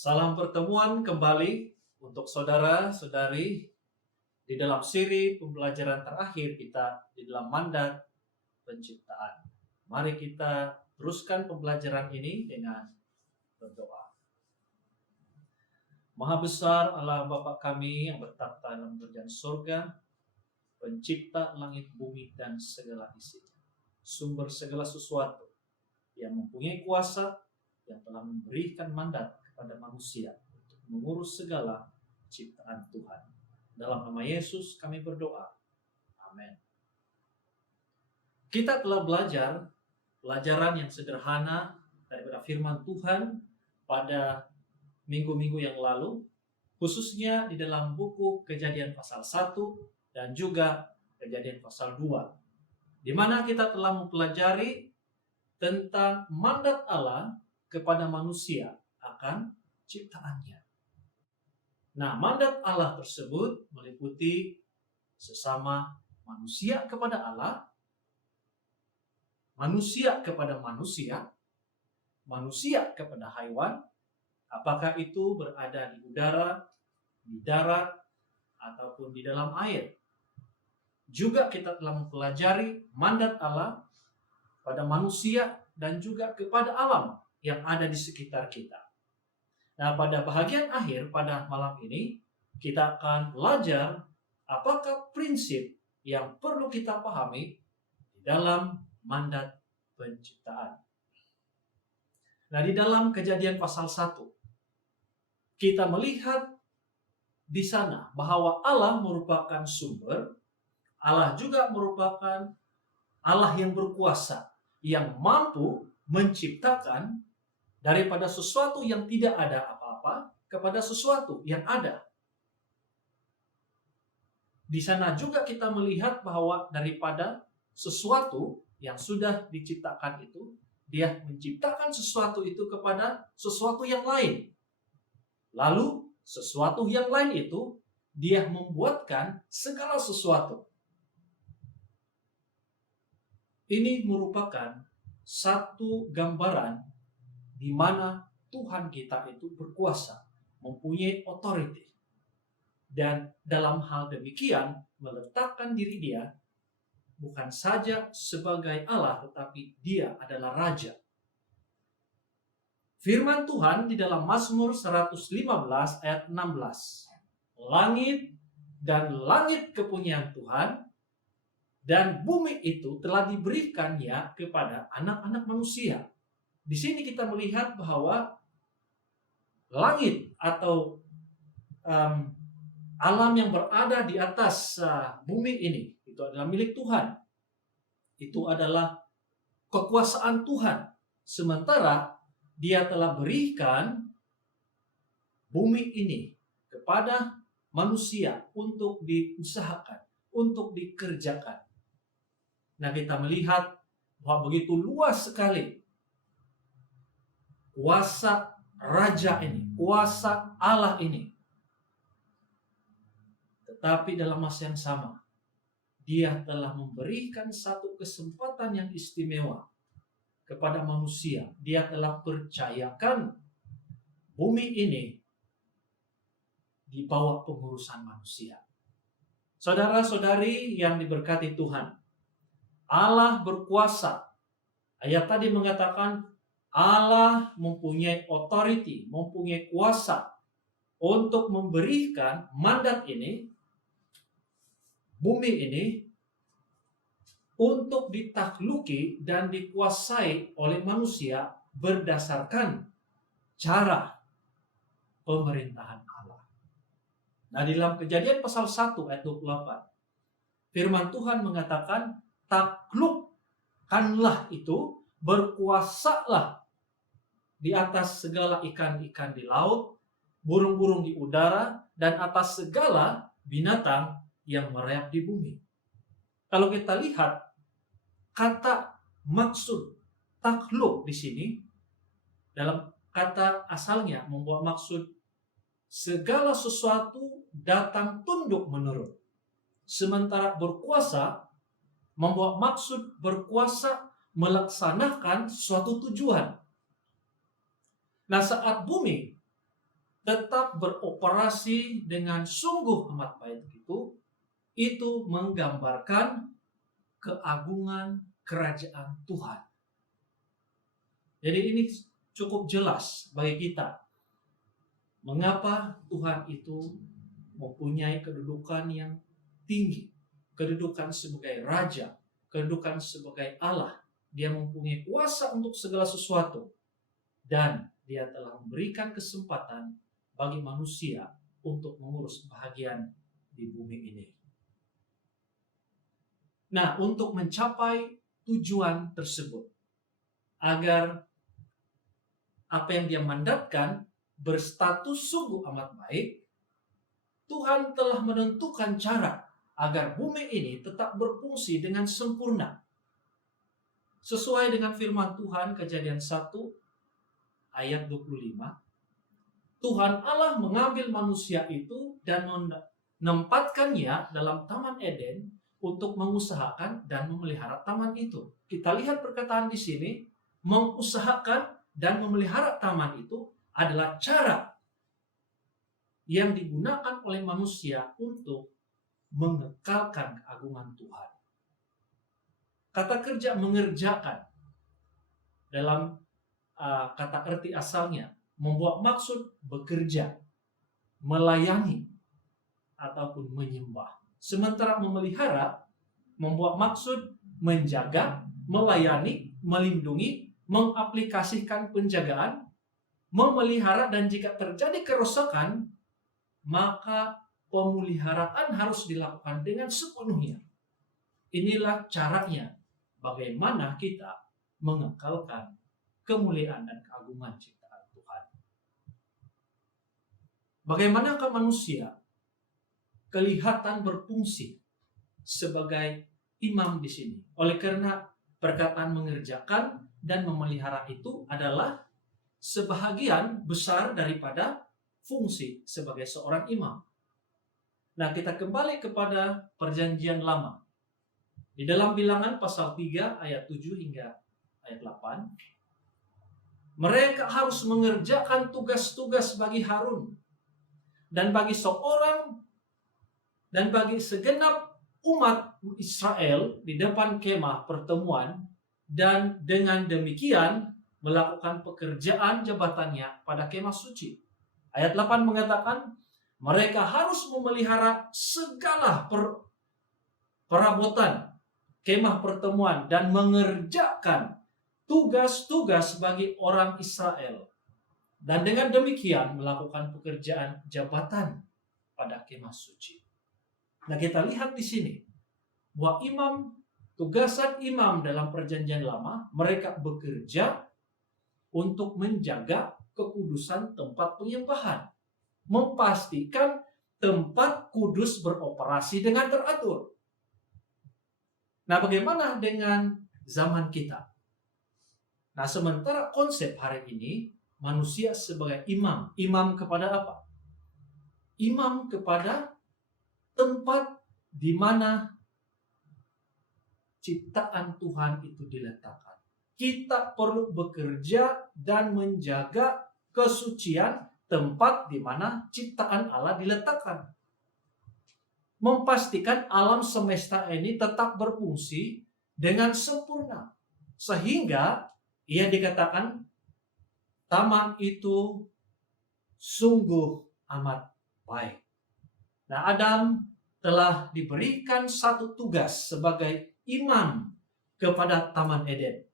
Salam pertemuan kembali untuk saudara-saudari di dalam seri pembelajaran terakhir kita di dalam mandat penciptaan. Mari kita teruskan pembelajaran ini dengan berdoa. Maha besar Allah Bapa kami yang bertata dalam kerajaan surga, pencipta langit bumi dan segala isinya, sumber segala sesuatu yang mempunyai kuasa, yang telah memberikan mandat kepada manusia untuk mengurus segala ciptaan Tuhan. Dalam nama Yesus kami berdoa. Amin. Kita telah belajar pelajaran yang sederhana daripada firman Tuhan pada minggu-minggu yang lalu, khususnya di dalam buku Kejadian pasal 1 dan juga Kejadian pasal 2, di mana kita telah mempelajari tentang mandat Allah kepada manusia akan ciptaannya. Nah, mandat Allah tersebut meliputi sesama manusia kepada Allah, manusia kepada manusia, manusia kepada hewan, apakah itu berada di udara, di darat, ataupun di dalam air. Juga kita telah mempelajari mandat Allah pada manusia dan juga kepada alam yang ada di sekitar kita. Nah, pada bahagian akhir pada malam ini, kita akan belajar apakah prinsip yang perlu kita pahami di dalam mandat penciptaan. Nah, di dalam Kejadian pasal 1, kita melihat di sana bahwa Allah merupakan sumber, Allah juga merupakan Allah yang berkuasa, yang mampu menciptakan daripada sesuatu yang tidak ada apa-apa kepada sesuatu yang ada. Di sana juga kita melihat bahwa daripada sesuatu yang sudah diciptakan itu, dia menciptakan sesuatu itu kepada sesuatu yang lain. Lalu sesuatu yang lain itu dia membuatkan segala sesuatu. Ini merupakan satu gambaran di mana Tuhan kita itu berkuasa, mempunyai otoriti. Dan dalam hal demikian meletakkan diri dia bukan saja sebagai Allah, tetapi dia adalah Raja. Firman Tuhan di dalam Mazmur 115 ayat 16. Langit dan langit kepunyaan Tuhan, dan bumi itu telah diberikannya kepada anak-anak manusia. Di sini kita melihat bahwa langit atau alam yang berada di atas bumi ini, itu adalah milik Tuhan. Itu adalah kekuasaan Tuhan. Sementara dia telah berikan bumi ini kepada manusia untuk diusahakan, untuk dikerjakan. Nah, kita melihat bahwa begitu luas sekali kuasa Raja ini, kuasa Allah ini. Tetapi dalam masa yang sama, dia telah memberikan satu kesempatan yang istimewa kepada manusia. Dia telah percayakan bumi ini di bawah pengurusan manusia. Saudara-saudari yang diberkati Tuhan, Allah berkuasa. Ayat tadi mengatakan Allah mempunyai otoriti, mempunyai kuasa untuk memberikan mandat ini, bumi ini, untuk ditakluki dan dikuasai oleh manusia berdasarkan cara pemerintahan Allah. Nah, di dalam Kejadian pasal 1 ayat 28, firman Tuhan mengatakan, taklukkanlah itu, berkuasalah di atas segala ikan-ikan di laut, burung-burung di udara, dan atas segala binatang yang merayap di bumi. Kalau kita lihat kata maksud takluk di sini, dalam kata asalnya membawa maksud segala sesuatu datang tunduk menurut. Sementara berkuasa membawa maksud berkuasa melaksanakan suatu tujuan. Nah, saat bumi tetap beroperasi dengan sungguh amat baik itu menggambarkan keagungan kerajaan Tuhan. Jadi ini cukup jelas bagi kita mengapa Tuhan itu mempunyai kedudukan yang tinggi, kedudukan sebagai raja, kedudukan sebagai Allah. Dia mempunyai kuasa untuk segala sesuatu, dan dia telah memberikan kesempatan bagi manusia untuk mengurus bahagian di bumi ini. Nah, untuk mencapai tujuan tersebut, agar apa yang dia mandatkan berstatus sungguh amat baik, Tuhan telah menentukan cara agar bumi ini tetap berfungsi dengan sempurna. Sesuai dengan firman Tuhan, Kejadian 1 ayat 25, Tuhan Allah mengambil manusia itu dan menempatkannya dalam Taman Eden untuk mengusahakan dan memelihara taman itu. Kita lihat perkataan di sini, mengusahakan dan memelihara taman itu adalah cara yang digunakan oleh manusia untuk mengekalkan keagungan Tuhan. Kata kerja mengerjakan dalam kata arti asalnya membuat maksud bekerja, melayani, ataupun menyembah. Sementara memelihara membuat maksud menjaga, melayani, melindungi, mengaplikasikan penjagaan, memelihara, dan jika terjadi kerusakan, maka pemeliharaan harus dilakukan dengan sepenuhnya. Inilah caranya bagaimana kita mengekalkan kemuliaan dan keagungan ciptaan Tuhan. Bagaimanakah manusia kelihatan berfungsi sebagai imam di sini? Oleh karena perkataan mengerjakan dan memelihara itu adalah sebahagian besar daripada fungsi sebagai seorang imam. Nah, kita kembali kepada Perjanjian Lama. Di dalam Bilangan pasal 3 ayat 7 hingga ayat 8, mereka harus mengerjakan tugas-tugas bagi Harun dan bagi segenap umat Israel di depan kemah pertemuan, dan dengan demikian melakukan pekerjaan jabatannya pada kemah suci. Ayat 8 mengatakan, mereka harus memelihara segala perabotan kemah pertemuan dan mengerjakan tugas-tugas bagi orang Israel. Dan dengan demikian melakukan pekerjaan jabatan pada kemah suci. Nah, kita lihat di sini bahwa tugasan imam dalam Perjanjian Lama, mereka bekerja untuk menjaga kekudusan tempat penyembahan, memastikan tempat kudus beroperasi dengan teratur. Nah, bagaimana dengan zaman kita? Nah, sementara konsep hari ini manusia sebagai imam. Imam kepada apa? Imam kepada tempat di mana ciptaan Tuhan itu diletakkan. Kita perlu bekerja dan menjaga kesucian tempat di mana ciptaan Allah diletakkan. Memastikan alam semesta ini tetap berfungsi dengan sempurna. Sehingga ia dikatakan taman itu sungguh amat baik. Nah, Adam telah diberikan satu tugas sebagai imam kepada Taman Eden.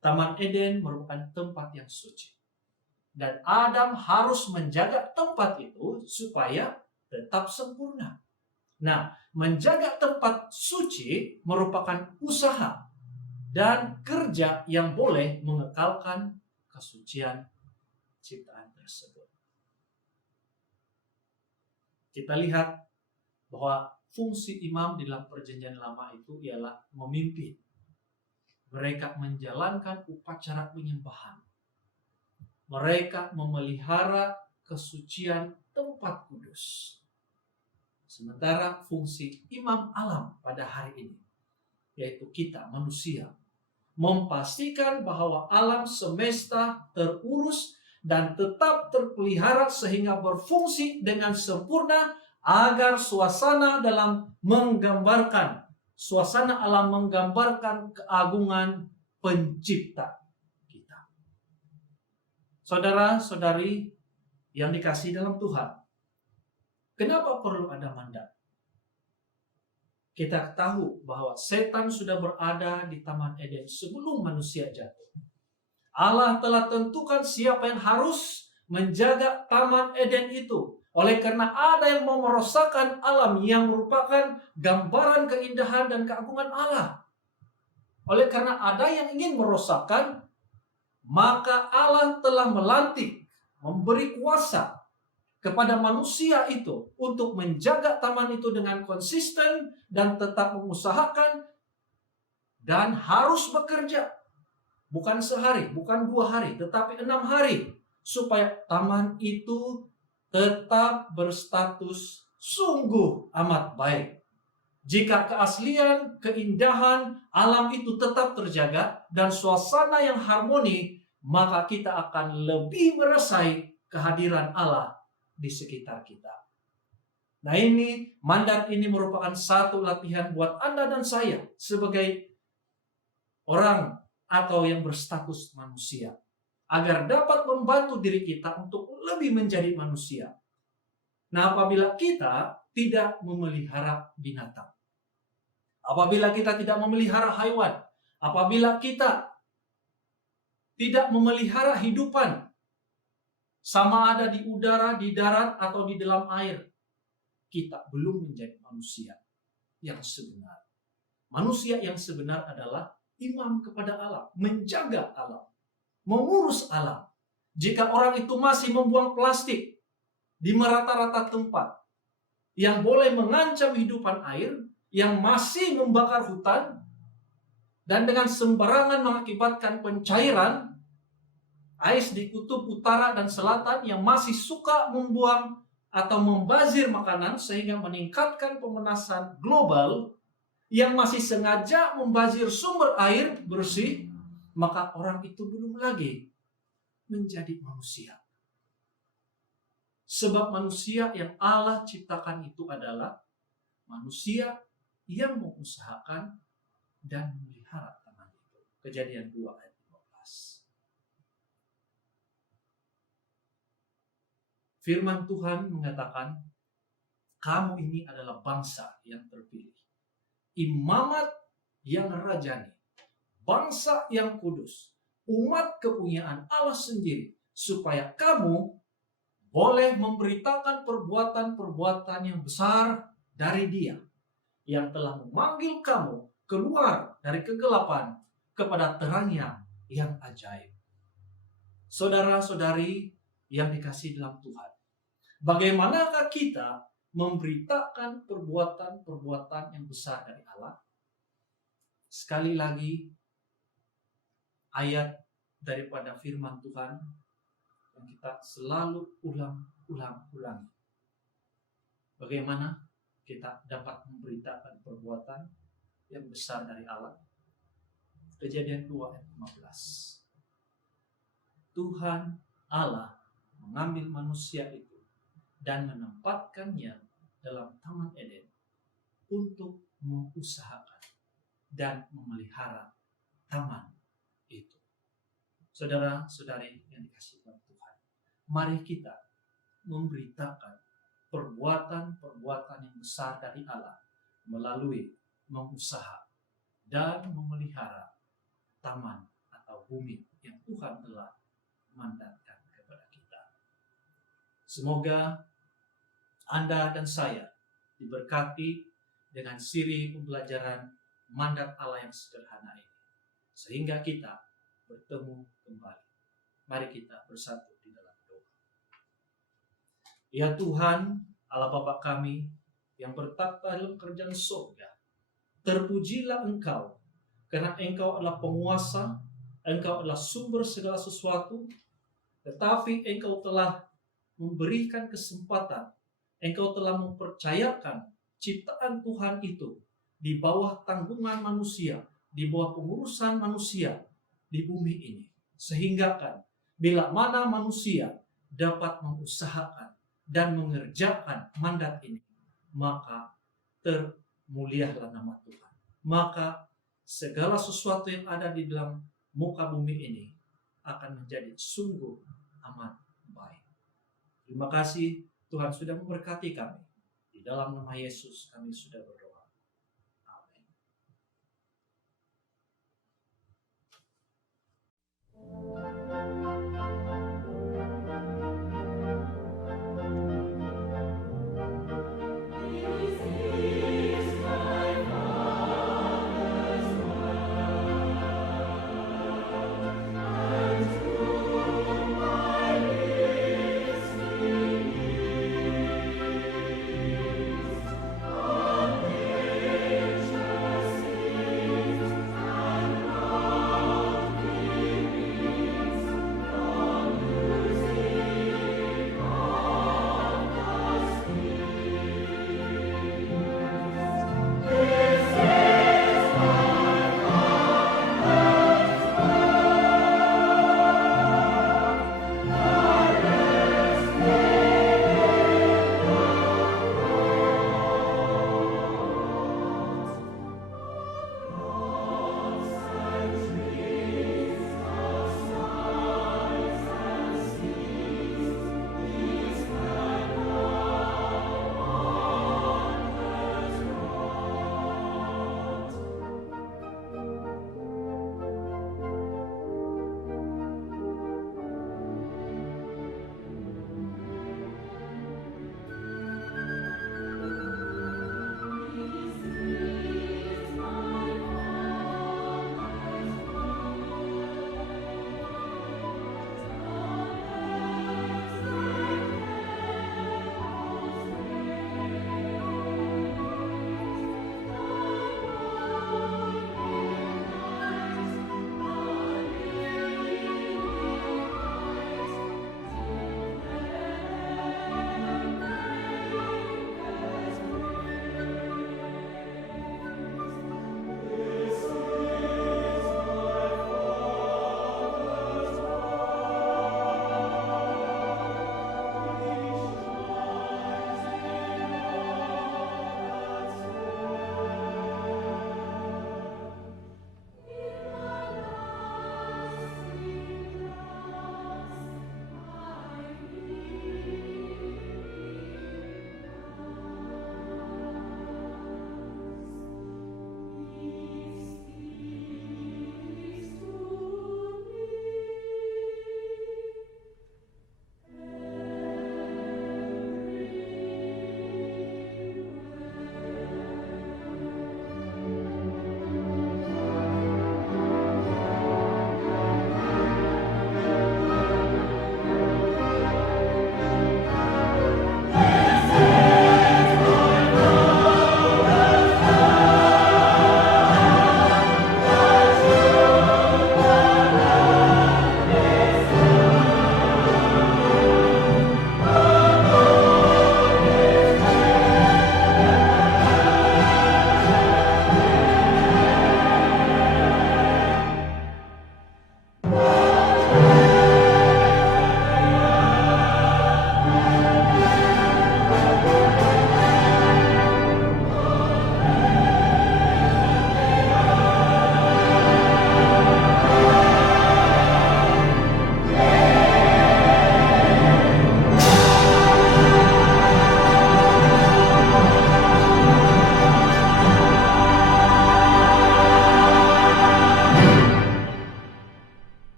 Taman Eden merupakan tempat yang suci. Dan Adam harus menjaga tempat itu supaya tetap sempurna. Nah, menjaga tempat suci merupakan usaha dan kerja yang boleh mengekalkan kesucian ciptaan tersebut. Kita lihat bahwa fungsi imam di dalam Perjanjian Lama itu ialah memimpin. Mereka menjalankan upacara penyembahan. Mereka memelihara kesucian tempat kudus. Sementara fungsi imam alam pada hari ini, yaitu kita manusia, memastikan bahwa alam semesta terurus dan tetap terpelihara sehingga berfungsi dengan sempurna agar suasana alam menggambarkan keagungan pencipta kita. Saudara-saudari yang dikasihi dalam Tuhan, kenapa perlu ada mandat? Kita tahu bahwa setan sudah berada di Taman Eden sebelum manusia jatuh. Allah telah tentukan siapa yang harus menjaga Taman Eden itu. Oleh karena ada yang mau merosakkan alam yang merupakan gambaran keindahan dan keagungan Allah. Oleh karena ada yang ingin merosakkan, maka Allah telah melantik, memberi kuasa kepada manusia itu untuk menjaga taman itu dengan konsisten dan tetap mengusahakan dan harus bekerja. Bukan sehari, bukan 2 hari, tetapi 6 hari. Supaya taman itu tetap berstatus sungguh amat baik. Jika keaslian, keindahan alam itu tetap terjaga dan suasana yang harmoni, maka kita akan lebih merasai kehadiran Allah di sekitar kita. Nah, mandat ini merupakan satu latihan buat Anda dan saya sebagai orang atau yang berstatus manusia, agar dapat membantu diri kita untuk lebih menjadi manusia. Nah, apabila kita tidak memelihara binatang, apabila kita tidak memelihara hewan, apabila kita tidak memelihara hidupan, sama ada di udara, di darat, atau di dalam air, kita belum menjadi manusia yang sebenar. Manusia yang sebenar adalah imam kepada alam, menjaga alam, mengurus alam. Jika orang itu masih membuang plastik di merata-rata tempat yang boleh mengancam hidupan air, yang masih membakar hutan, dan dengan sembarangan mengakibatkan pencairan ais di kutub utara dan selatan yang masih suka membuang atau membazir makanan sehingga meningkatkan pemanasan global, yang masih sengaja membazir sumber air bersih, maka orang itu belum lagi menjadi manusia. Sebab manusia yang Allah ciptakan itu adalah manusia yang mengusahakan dan memelihara taman itu. Kejadian 2 ayat 15. Firman Tuhan mengatakan, kamu ini adalah bangsa yang terpilih, imamat yang rajani, bangsa yang kudus, umat kepunyaan Allah sendiri, supaya kamu boleh memberitakan perbuatan-perbuatan yang besar dari Dia yang telah memanggil kamu keluar dari kegelapan kepada terangnya yang ajaib. Saudara-saudari yang dikasihi dalam Tuhan, bagaimanakah kita memberitakan perbuatan-perbuatan yang besar dari Allah? Sekali lagi, ayat daripada firman Tuhan yang kita selalu ulang-ulangi. Bagaimana kita dapat memberitakan perbuatan yang besar dari Allah? Kejadian 2 ayat 15. Tuhan Allah mengambil manusia itu dan menempatkannya dalam Taman Eden untuk mengusahakan dan memelihara taman itu. Saudara-saudari yang dikasihi Tuhan, mari kita memberitakan perbuatan-perbuatan yang besar dari Allah melalui mengusaha dan memelihara taman atau bumi yang Tuhan telah mandatkan kepada kita. Semoga Anda dan saya diberkati dengan siri pembelajaran mandat Allah yang sederhana ini, sehingga kita bertemu kembali. Mari kita bersatu di dalam doa. Ya Tuhan, Allah Bapa kami yang bertakhta dalam kerajaan surga, terpujilah Engkau, karena Engkau adalah penguasa, Engkau adalah sumber segala sesuatu, tetapi Engkau telah memberikan kesempatan, Engkau telah mempercayakan ciptaan Tuhan itu di bawah tanggungan manusia, di bawah pengurusan manusia di bumi ini. Sehingga kan Bila mana manusia dapat mengusahakan dan mengerjakan mandat ini, maka termulialah nama Tuhan. Maka segala sesuatu yang ada di dalam muka bumi ini akan menjadi sungguh amat baik. Terima kasih, Tuhan sudah memberkati kami. Di dalam nama Yesus kami sudah berdoa.